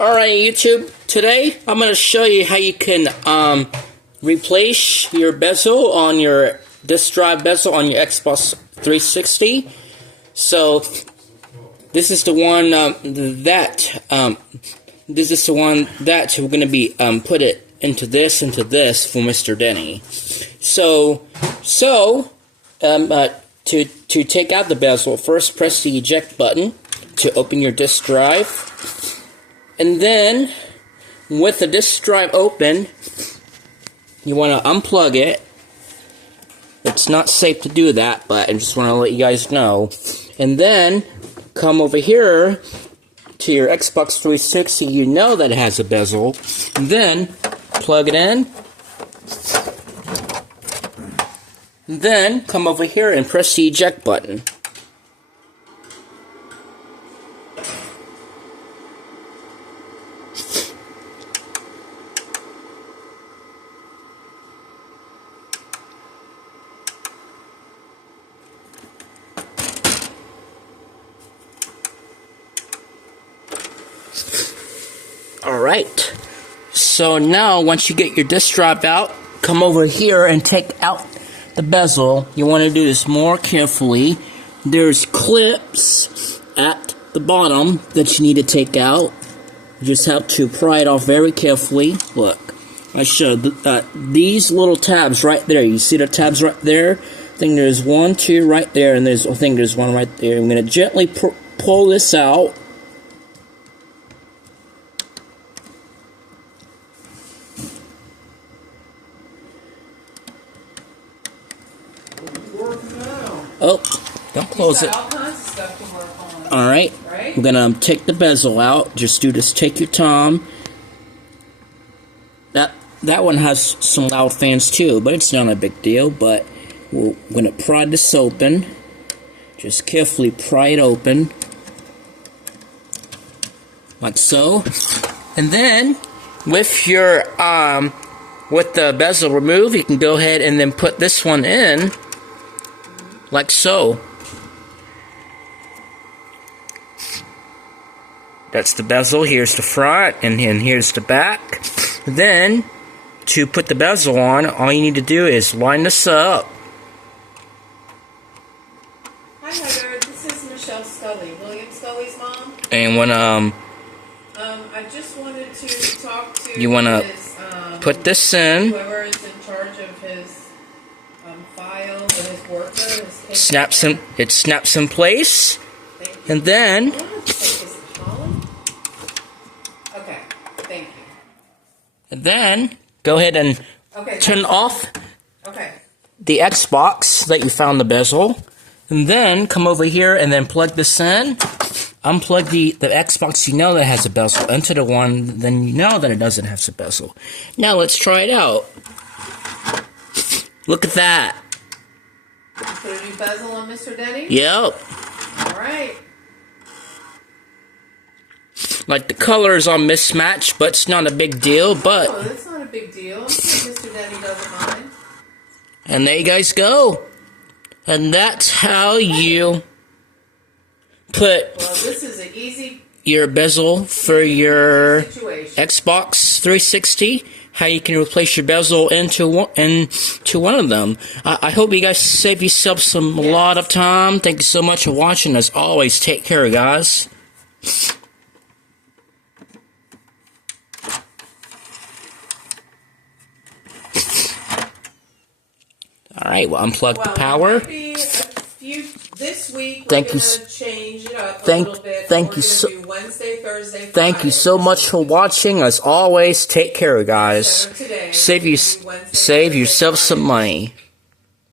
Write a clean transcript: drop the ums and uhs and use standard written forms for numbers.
Alright YouTube, today I'm going to show you how you can replace your bezel on your disk drive bezel on your Xbox 360. So this is the one that we're going to be put it into this for Mr. Denny. So to take out the bezel, first press the eject button to open your disk drive. And then, with the disk drive open, you want to unplug it. It's not safe to do that, but I just want to let you guys know. And then, come over here to your Xbox 360. You know that it has a bezel. And then, plug it in. And then, come over here and press the eject button. Alright, so now once you get your disk drive out, come over here and take out the bezel. You want to do this more carefully. There's clips at the bottom that you need to take out. You just have to pry it off very carefully. Look, I showed these little tabs right there. You see the tabs right there? I think there's one, two right there, and I think there's one right there. I'm going to gently pull this out. Oh, don't close it. Alright, we're going to take the bezel out. Just do this, take your time. That one has some loud fans too, but it's not a big deal. But we're going to pry this open. Just carefully pry it open. Like so. And then, with your, with the bezel removed, you can go ahead and then put this one in. Like so. That's the bezel. Here's the front, and here's the back. Then, to put the bezel on, all you need to do is line this up. Hi Heather, this is Michelle Scully, William Scully's mom. And when I just wanted to talk to you want to put this in. Whoever is in charge of his file or his worker. It snaps in place, and then okay, thank you. And then go ahead and turn off the Xbox that you found the bezel, and then come over here and then plug this in. Unplug the Xbox you know that has a bezel into the one then you know that it doesn't have a bezel. Now let's try it out. Look at that. Put a new bezel on Mr. Denny? Yep. Alright. Like the colors are mismatched, but it's not a big deal. But oh, that's not a big deal. I'm sure Mr. Denny doesn't mind. And there you guys go. And that's how you put this is an easy your bezel for your situation. Xbox 360. How you can replace your bezel into one of them. I hope you guys save yourself a lot of time. Thank you so much for watching. As always, take care, guys. Alright, well, unplug the power. This week, thank you. Change it up a little bit. Thank you so. Wednesday, Thursday, Friday. Thank you so much for watching. As always, take care, guys. Save yourself some money.